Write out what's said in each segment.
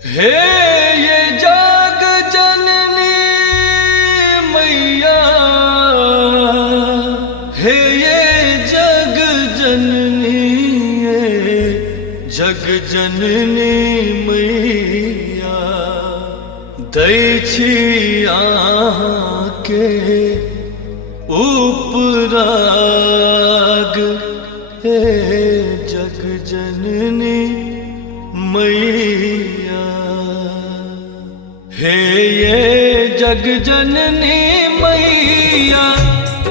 हे ये जग जननी मैया, हे ये जग जननी, ये जग जननी मैया, दै छी अहाँके उपराग, हे जग जननी मैया। हे ये जग जननी मैया,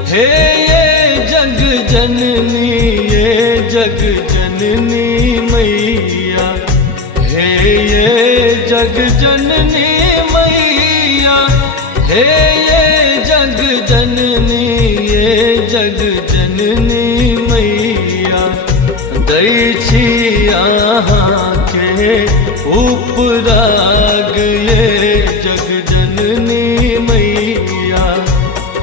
हे ये जग जननी, ये जग जननी मैया, हे ये जग जननी मैया, हे ये जग जननी, ये जग जननी मैया, दै छी अहाँके उपराग, ये जग जननी मैया,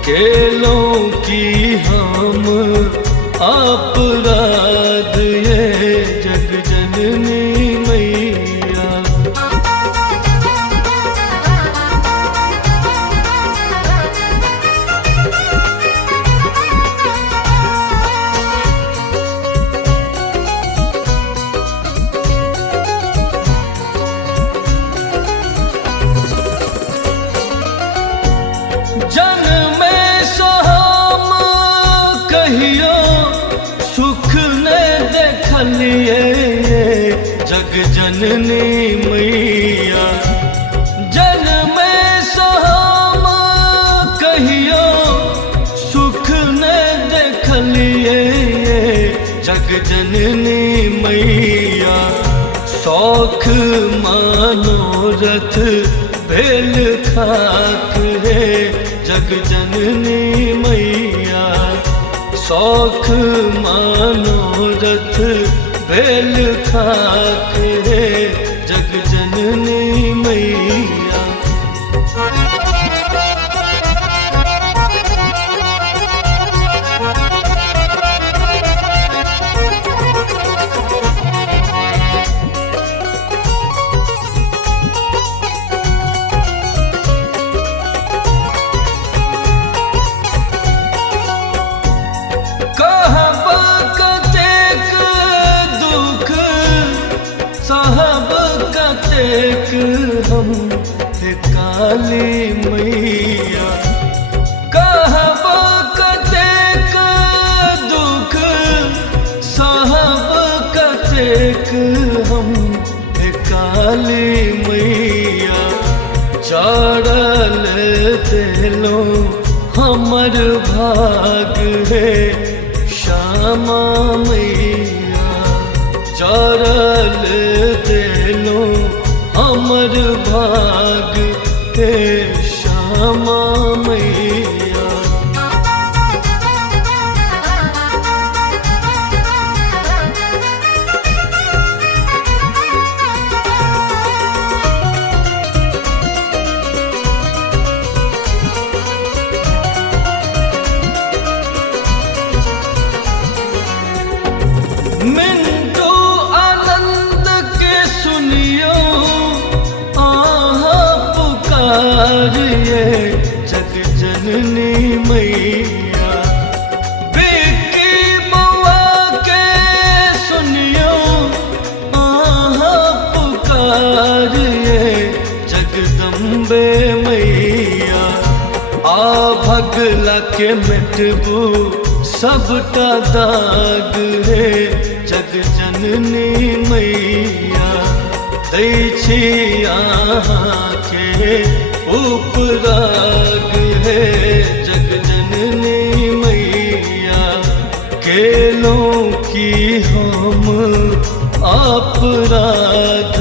केलों की हम अपराध, ये जग जननी मैया। जन्मे सो हम कहियो सुख न देखलिए, जग जननी मैया। जन्मे सो हम कहियो सुख न देखलिए, जग जननी मैया, शौख मनोरथ भेल खाक, है जग जननी मैया, शौख मनोरथ भेल खाक, है जग जननी मैया। साहब कतेक हम हे काली मैया, कहब कतेक दुख, साहब कतेक हम हे काली मैया, चढ़ल देलो हमर भाग, है श्यामा मैया, चढ़ल देलो हमर भाग, हे श्यामा मैया। मिंटू आनंद के सुनियो आहा पुकारिए, जग जननी मैया। बिक्की बउआ के सुनियो आहा पुकारिए, जगदम्बे मैया। आ भगला के मिटबू सबटा दाग, है जग जननी मैया, दै छी अहाँके उपराग, है जग जननी मैया, केलों की हम अपराध।